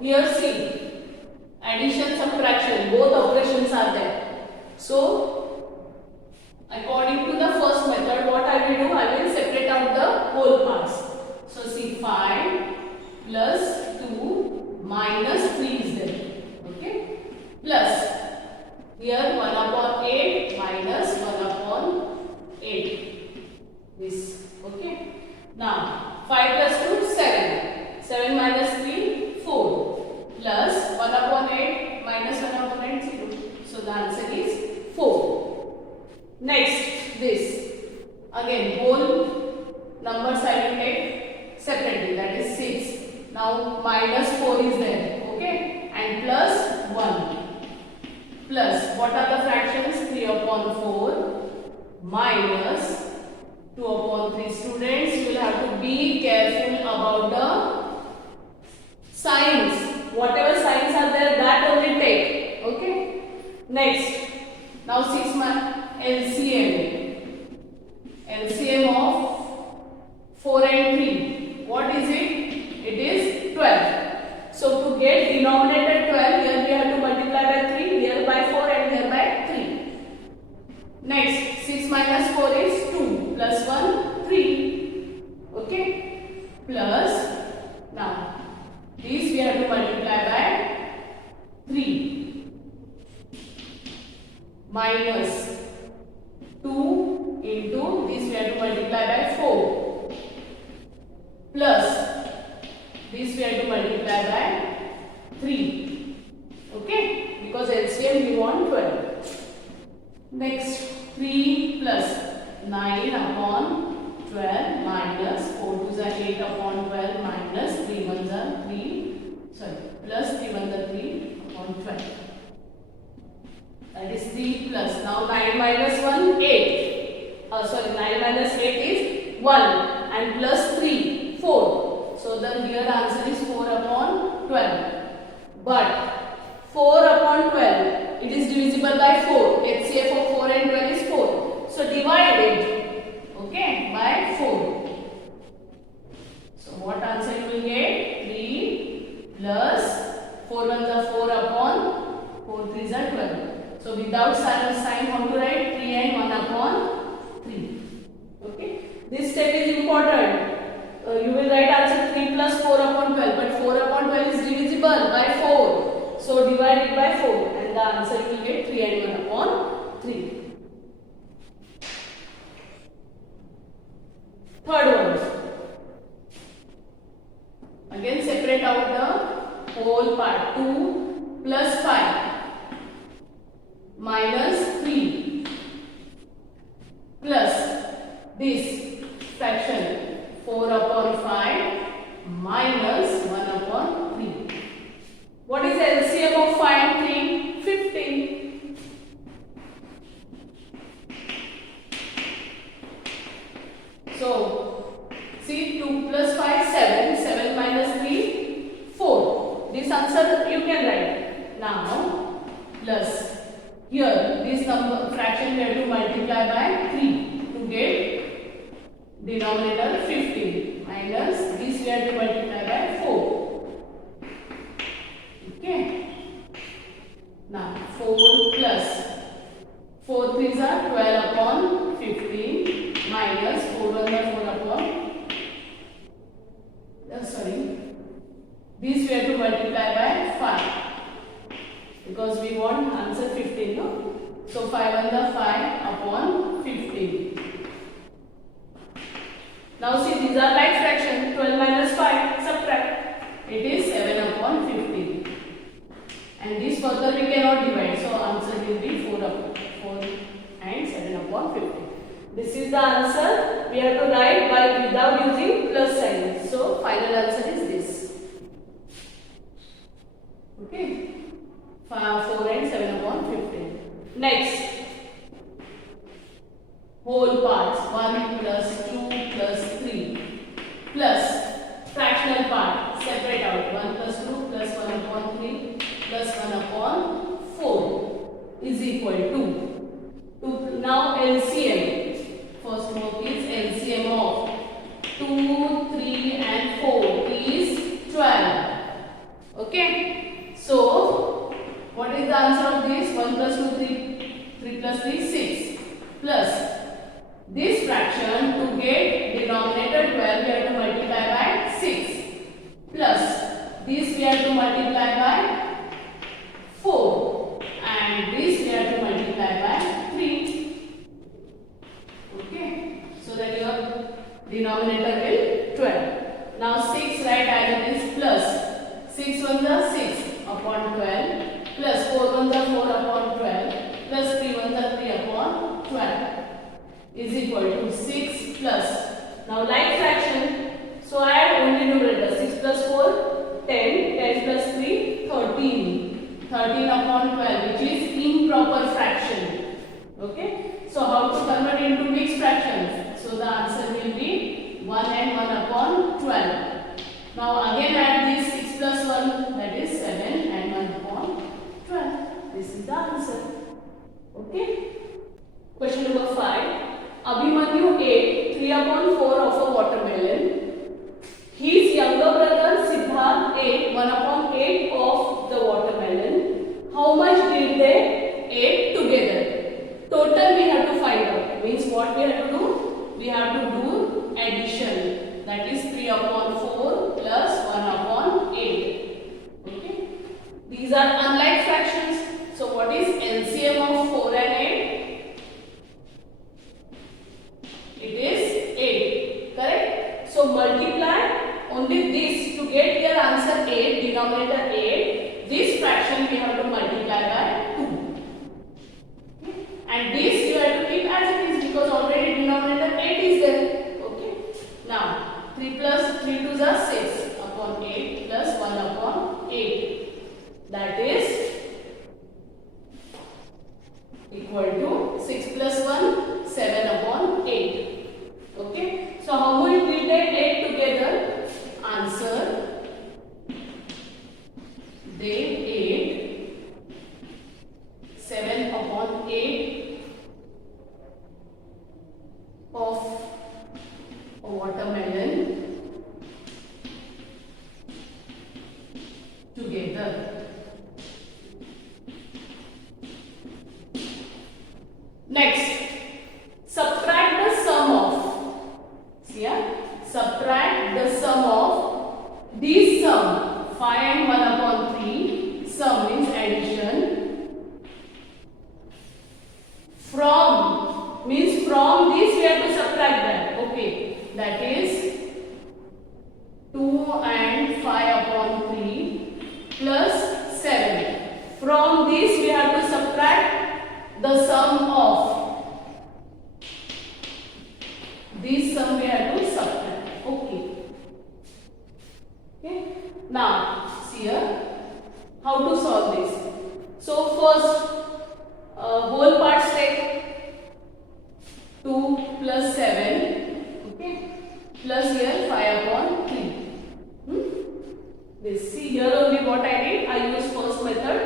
here see, addition, subtraction, both operations are there. So according to the first method, what I will do, I will separate out the whole parts. So see, 5 plus 2 minus 3 is there. Okay, plus here 1 upon 8 minus 1 upon 8. This. Okay. Now 5 plus 2 7. 7 minus 3 4. Plus 1 upon 8 minus 1 upon 8 0. So the answer is 4. Next, this. Again, whole numbers I will take separately, that is 6. Now minus 4 is there, okay, and plus 1. Plus, what are the fractions? 3 upon 4 minus 2 upon 3. Students, you will have to be careful about the signs. Whatever signs are there, that only take, okay. Next, now 6 LCM. LCM of 4 and 3. What is it? It is 12. So to get denominator 12, here we have to multiply by 3, here by 4 and here by 3. Next, 6 minus 4 is 2, plus 1, 3. Okay? Plus, now, these we have to multiply by 3. Minus 2 into this we have to multiply by 4 plus this we have to multiply by 3. Okay, because LCM we want 12. Next, 3 plus 9 upon 12 minus 4 2s are 8 upon 12 minus 3 1s are 3, sorry, plus 3 1s are 3 upon 12. That is 3 plus, now 9 minus 1, 8. 9 minus 8 is 1 and plus 3, 4. So the here answer is 4 upon 12. But 4 upon 12, it is divisible by 4. HCF of 4 and 12 is 4. So divide it, okay, by 4. So what answer you will get? 3 plus 4 1s are 4 upon 4 3s are 12. So without sign, how to write? 3 and 1 upon 3. Okay. This step is important. You will write answer 3 plus 4 upon 12. But 4 upon 12 is divisible by 4. So divide it by 4. And the answer you will get 3 and 1 upon 3. Third one. Again separate out the whole part. 2 plus 5. Minus 3 plus this fraction 4 upon 5 minus 1 upon 3. What is LCM of 5 and 3? 15. So see, 2 plus 5 7, 7 minus 3 4. This answer you can write. Now plus here, this number fraction we have to multiply by 3 to get denominator 15 minus this we have to multiply by 4. Okay. Now 4 plus 4 3s are 12 upon 15 minus 4 1s are 4 upon this we have to multiply by 5. Because we want answer 15, no? So 5 1s are 5 upon 15. Now see, these are like fraction. 12 minus 5, subtract. It is 7 upon 15. And this further we cannot divide. So answer will be 4 and 7 upon 15. This is the answer. We have to write by without using plus sign. So final answer is this. Okay. 4 and 7 upon 15. Next, whole parts 1 plus 2 plus 3 plus fractional part, separate out 1 plus 2 plus 1 upon 3 plus 1 upon 4 is equal to now LCM. First work is LCM of 2, 3 and 4 is 12. Okay. this fraction, to get denominator 12, we have to multiply by 6. Plus, this we have to multiply by 4. And this we have to multiply by 3. Okay. So that your denominator will 12. Now 6 write as it is plus 6 1 is 6 upon 12 plus 4 1 is 4 upon 12 plus 3 1 is 3 upon 12 is equal to 6 plus. Now like fraction, so I add only numerator 6 plus 4 10, 10 plus 3 13, 13 upon 12 which is improper fraction. Okay. So how to convert into mixed fractions? So the answer will be 1 and 1 upon 12. Now again add this 6 plus 1, that is 7 and 1 upon 12. This is the answer. Okay. Question number 5. Abhimanyu ate 3 upon 4 of a watermelon. His younger brother Siddharth ate 1 upon 8 of the watermelon. How much did they eat together? Total we have to find out. Means what we have to do? We have to do addition. That is 3 upon 4 plus 1 upon 8. Okay. These are unlike fractions. So what is LCM of 4 and 8? It is 8. Correct? So multiply only this to get your answer 8, denominator 8. This fraction we have to multiply by 2. Okay. And this you have to keep as it is because already denominator 8 is there. Okay. Now 3 plus 3 2 is 6 upon 8 plus 1 upon 8. That is equal to 6 plus 1 7 upon 8. Okay. So how much did they take together? Answer, they ate 7 upon 8 of a watermelon together. Next, subtract the sum of, subtract the sum of this sum, 5 and 1 upon 3, sum means addition, from means from this we have to subtract that. Okay, that is 2 and 5 upon 3 plus 7. From this we have to subtract the sum of this sum we have to subtract. Okay. Okay. Now see here how to solve this. So first whole parts take 2 plus 7. Okay. Plus here 5 upon 3. This see here only what I did. I use first method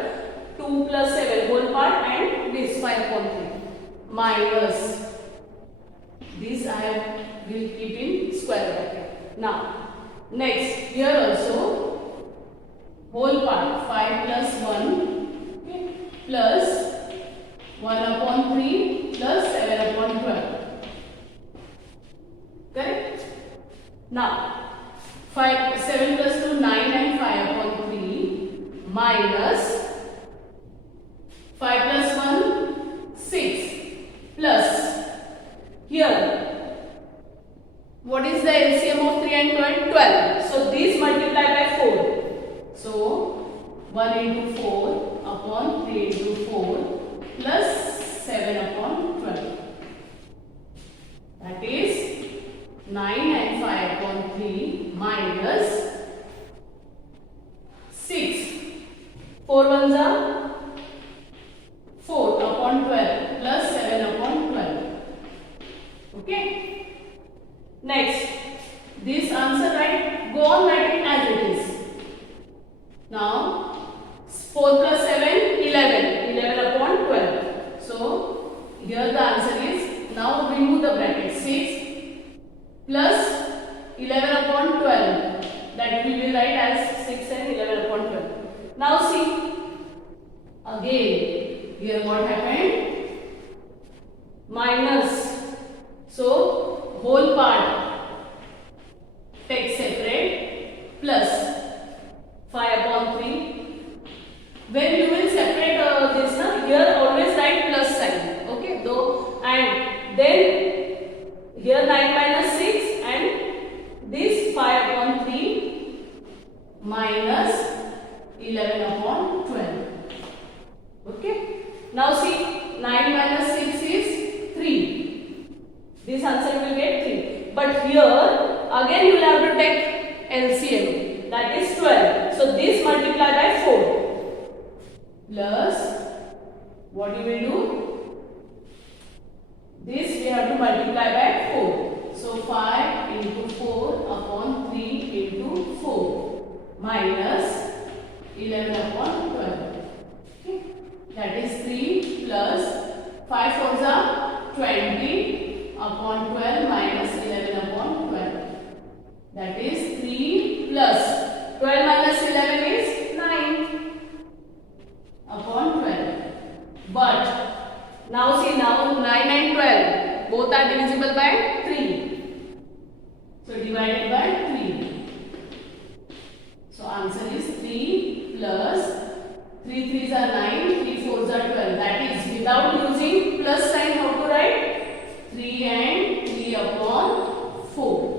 2 plus 7 whole part and this 5 upon 3 minus this I will keep in square bracket. Now next here also whole part 5 plus 1 okay, plus 1 upon 3 plus 7 upon 12. Correct? Now 7 plus 2 9 and 5 upon 3 minus 5 plus 1 6 plus here what is the LCM of 3 and 12? So these multiply by 4. So 1 into 4 upon 3 into 4 plus 7 upon 12. That is 9 and 5 upon 3 minus 6. 4 ones are 4 upon 12 plus 7 upon 12. Okay. Next, this answer right, go on writing as it is. Now 4 plus 7 11 upon 12. So here the answer is, now remove the bracket, 6 plus 11 upon 12, that we will write as 6 and 11 upon 12. Now see again here what happened, minus, so here 9 minus 6 and this 5 upon 3 minus 11 upon 12. Okay. Now see, 9 minus 6 is 3. This answer will get 3. But here again you will have to take LCM, that is 12. So this multiply by 4 plus what you will do? This we have to multiply by 4. So 5 into 4 upon 3 into 4 minus 11 upon 12. Okay. That is 3 plus 5 4s are 20 upon 12 minus 11 upon 12. That is 3 plus 12 minus 11 is 9 upon 12. But now see, now 9 and 12 both are divisible by 3. So divided by 3. So answer is 3 plus 3 3s are 9, 3 4s are 12. That is without using plus sign, how to write? 3 and 3 upon 4.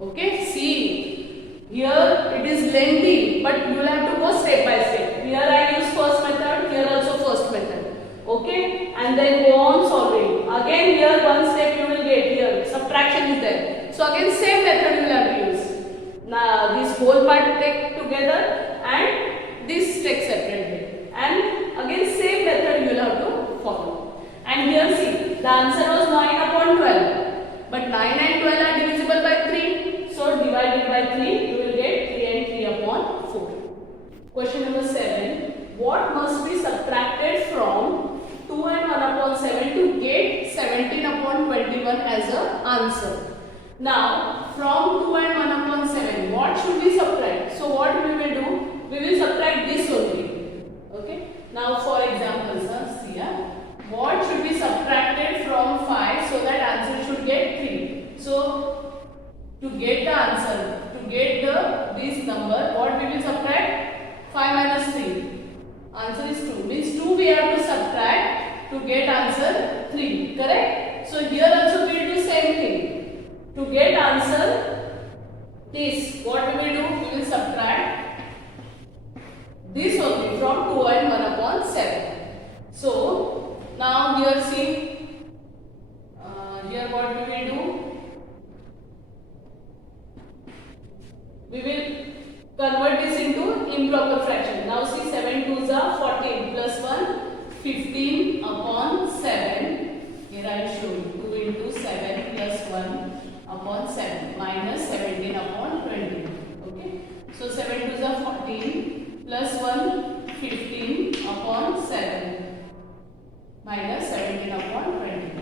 Okay, see, here it is lengthy, but you will have to go step by step. Here I use first method, here also first method. Okay, and then go on solving. Again here one step you will get, here subtraction is there. So again same method you will have to use. Now this whole part take together and this take separately. And again same method you will have to follow. And here see, the answer was 9 upon 12. But 9 and 12 are divisible by 3. So divided by 3 you will get 3 and 3 upon 4. Question number 7. What must be subtracted from 2 and 1 upon 7 to get 17 upon 21 as an answer? Now, from 2 and 1 upon 7, what should we subtract? So, what we will do? We will subtract this only. Okay. Now, for example, see here, what should be subtracted from 5 so that answer should get 3? So, to get the answer, to get this number, what we will subtract? 5 minus 3. Answer is 2. Means 2 we have to subtract to get answer 3. Correct? So here also we will do same thing. To get answer this, what we will do? We will subtract this only from 2 and 1 upon 7. So now here see, here what we will do? We will convert this into improper fraction. Now see, 7 2s are 14 plus 1 15 upon 7. Here I will show you 2 into 7 plus 1 upon 7 minus 17 upon 20. Okay. So 7 2s are 14 plus 1 15 upon 7 minus 17 upon 20.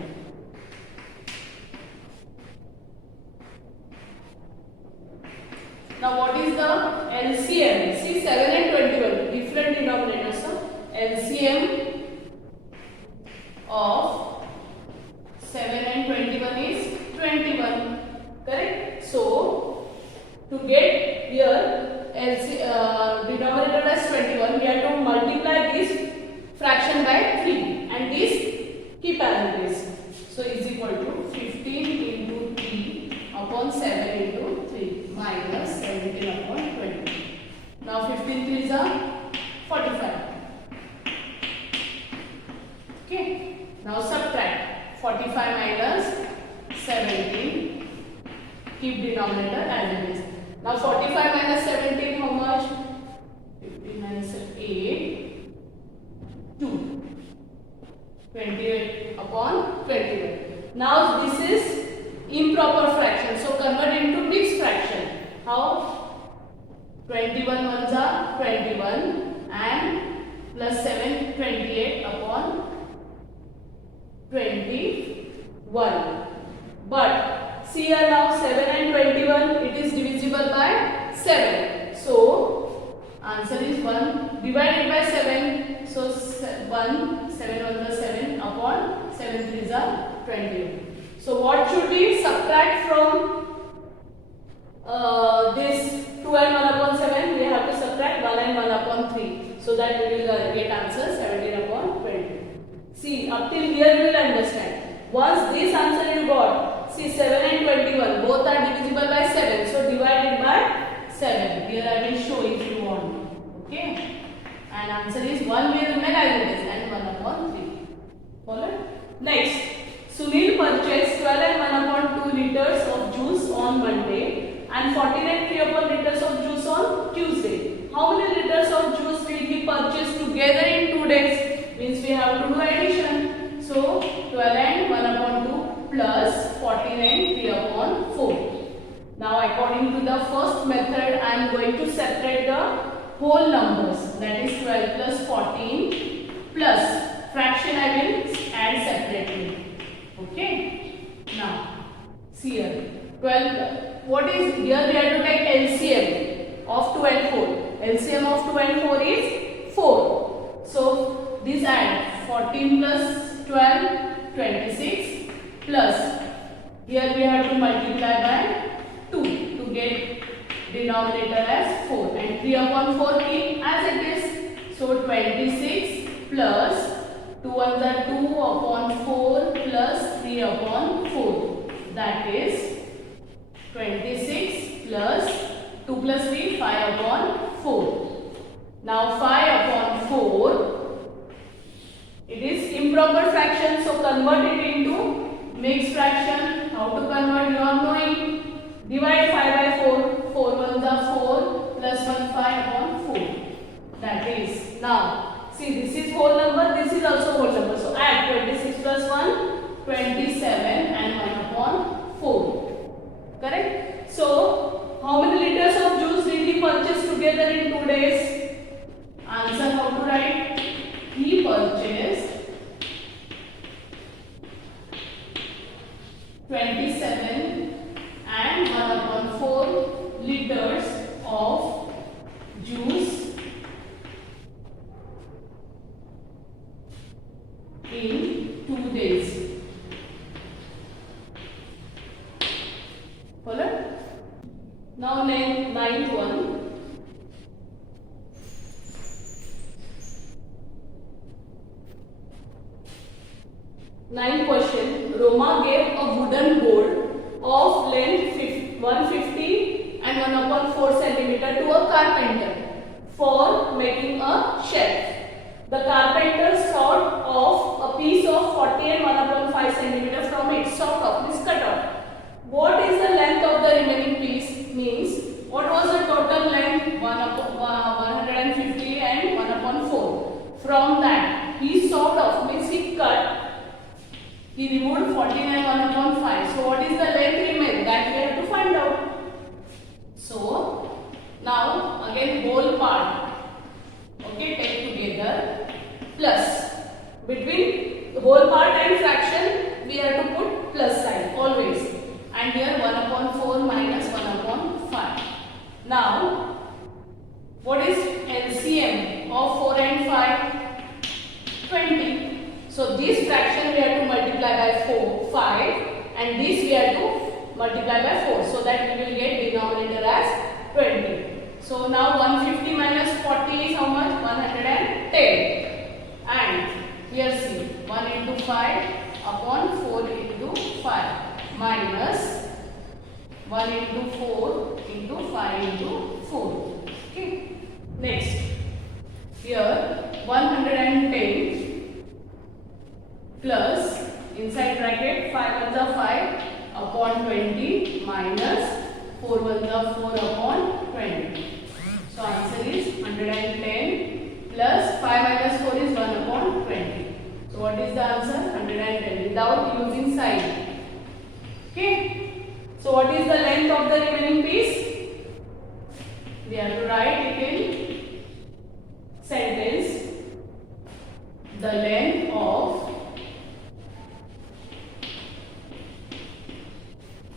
Now what is the LCM? See, 7 and 21, different denominators. So LCM of 7 and 21 is 21. Correct? So to get here denominator as 21, we have to multiply this fraction by 3 and this keep as it is. So is equal to 15 into 3 upon 7 into 3 minus 17 upon 20. Now 15 3s are 45. Okay. Now subtract 45 minus 17. Keep denominator as it is. Now 45 minus 17, how much? 15 minus 8, 2. 28 upon 21. Now this is improper fraction. So convert into mixed fraction. How? 21 ones are 21 and plus 7 28 upon 21. But see here now 7 and 21, it is divisible by 7. So answer is 1 divided by 7. So 1, 7 1 is 7 upon 7 3s are 21. So what should we subtract from this 2 and 1 upon 7? We have to subtract 1 and 1 upon 3. So that we will get answer 17 upon 20. See, up till here you will understand. Once this answer you got, see and 49 liters of juice on Tuesday. How many liters of juice will he purchase together in 2 days? Means we have to do addition. So 12 and 1 upon 2 plus 14 and 3 upon 4. Now according to the first method, I am going to separate the whole numbers, that is 12 plus 14 plus fraction I will add separately. Okay. Now see here 12, what is here, we have to take LCM of 2 and 4. LCM of 2 and 4 is 4. So this add 14 plus 12, 26 plus here we have to multiply by 2 to get denominator as 4 and 3 upon 4 keep as it is. So 26 plus 2 ones are 2 upon 4 plus 3 upon 4, that is 26 plus 2 plus 3, 5 upon 4. Now 5 upon 4, it is improper fraction, so convert it into mixed fraction. How to convert, you are knowing. Divide 5 by 4, 4 ones are 4 plus 1, 5 upon 4. That is, now see, this is whole number, this is also whole number. So add 26 plus 1, 27 and 1 upon 4. Correct? So how many liters of juice did he purchase together in 2 days? Answer, how to write? He purchased 27 and 1 upon 4 liters of juice in 2 days. Follow? Now ninth one. Ninth question. Roma gave a wooden board of length 150 and 1 upon 4 centimeter to a carpenter for making a shelf. The carpenter sawed off a piece of 40 and 1 upon 5 centimeter from it. Sawed off means cut off. What is the length of the remaining piece? Means what was the total length? 150 and 1 upon 4. From that he sawed off means he cut. He removed 14 and 1 upon 5. So what is the length remain? That we have to find out. So now again whole part, okay, take together plus between the whole part and fraction we have to put plus sign always, and here 1 upon 4 minus 1 upon 5. Now what is LCM of 4 and 5? 20. So this fraction we have to multiply by 5 and this we have to multiply by 4, so that we will get denominator as 20. So now 150 minus 40 is how much? 110. And here see 1 into 5 upon 4 into 5 minus 1 into 4 into 5 into 4. Okay. Next, here 110 plus inside bracket 5 ones are 5 upon 20 minus 4 ones are 4 upon 20. So answer is 110 plus 5 minus 4 is 1 upon 20. So what is the answer? 110 without using sign. Okay. So what is the length of the remaining piece? We have to write it in sentence. The length of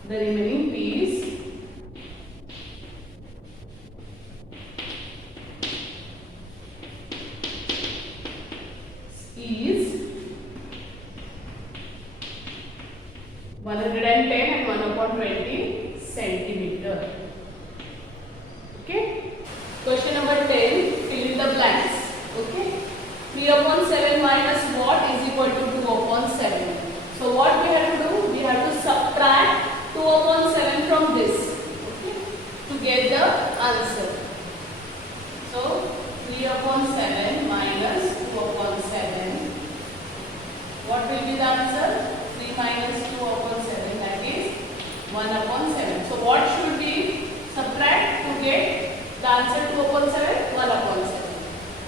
the remaining piece is 110 and 1 upon 20 centimeter. Okay. Question number 10. Fill in the blanks. Okay. 3 upon 7 minus what is equal to 2 upon 7. So what we have to do? We have to subtract 2 upon 7 from this, okay, to get the answer. So 3 upon 7 minus 2 upon 7. What will be the answer? 3 minus 2 upon 7, that is 1 upon 7. So what should be subtract to get the answer 2 upon 7, 1 upon 7.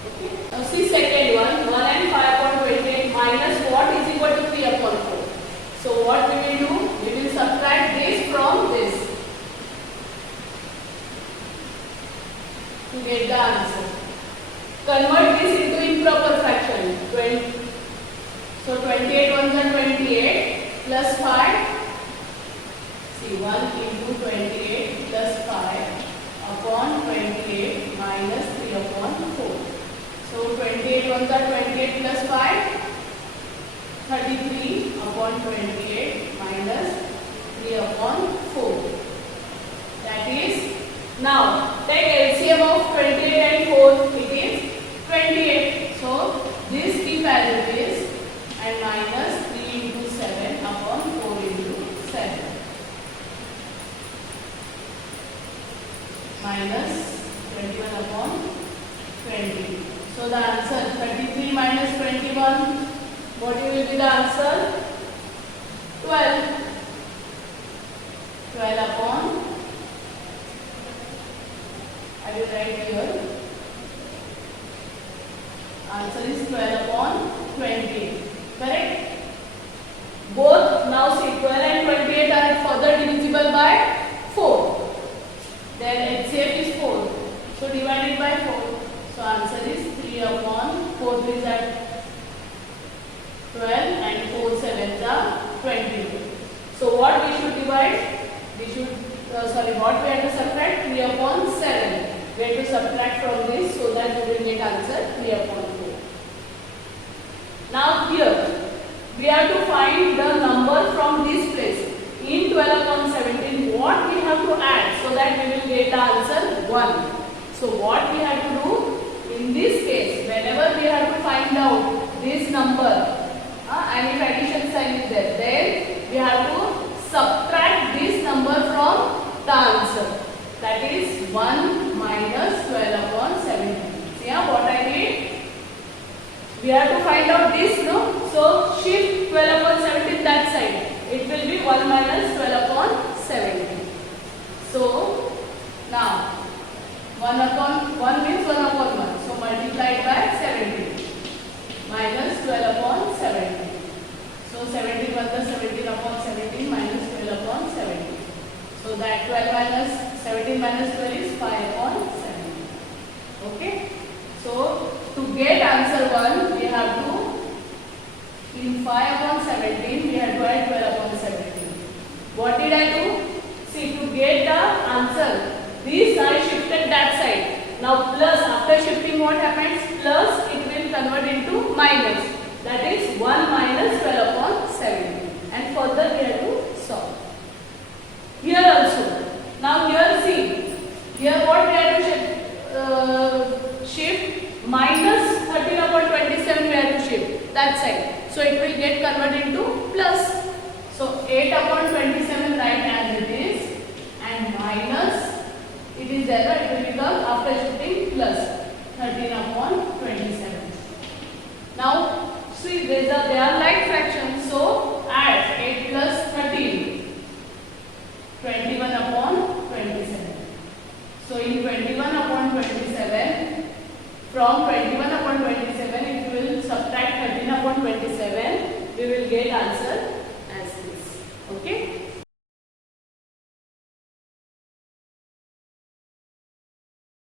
Okay. Now see second one, 1 and 5 upon 28 minus what is equal to 3 upon 4. So what we will do? We will subtract this from this to get the answer. Convert this into improper fraction. 20. So 28 ones are 28 plus 5. See 1 into 28 plus 5 upon 28 minus 3 upon 4. So 28 ones are 28 plus 5. 33 upon 28 minus 3 upon 4. That is, now take LCM of 28 and 4. It is 28. So this key value is and minus 3 into 7 upon 4 into 7. Minus 21 upon 20. So the answer 33 minus 21. What will be the answer? 12. 12 upon. I will write here. Answer is 12 upon 20. Correct? Both now see 12 and 28 are further divisible by 4. Then HCF is 4. So divided by 4. So answer is 3 upon 4 is at 12 and 4 7s are 22. So what we should divide? We should, what we have to subtract? 3 upon 7. We have to subtract from this so that we will get answer 3 upon 4. Now here, we have to find the number from this place. In 12 upon 17, what we have to add so that we will get the answer 1. So what we have to do? In this case, whenever we have to find out this number, and if addition sign is there, then we have to subtract this number from the answer. That is 1 minus 12 upon 17. See here what I did? We have to find out this, no? So shift 12 upon 17 that side. It will be 1 minus 12 upon 17. So now 1 upon 1 means 1 upon 1. So multiplied by 17 minus 12 upon 17. So 17 was the 17 upon 17 minus 12 upon 17. So that 12 minus 17 minus 12 is 5 upon 17. Okay. So to get answer 1, we have to, in 5 upon 17, we have to add 12 upon 17. What did I do? See, to get the answer, this I shifted that side. Now plus, after shifting what happens? Plus, it will convert into minus. That is 1 minus 12 upon 17. And further we have to solve. Here also. Now here see. Here what we have to shift? Minus 13 upon 27 we have to shift. That side. So it will get converted into plus. So 8 upon 27 write as it is. And minus, it is there, but it will become after shifting plus 13 upon 27. Now see, they are like fractions, so add 8 plus 13, 21 upon 27. So in 21 upon 27, from 21 upon 27, if we will subtract 13 upon 27, we will get answer as this. Okay.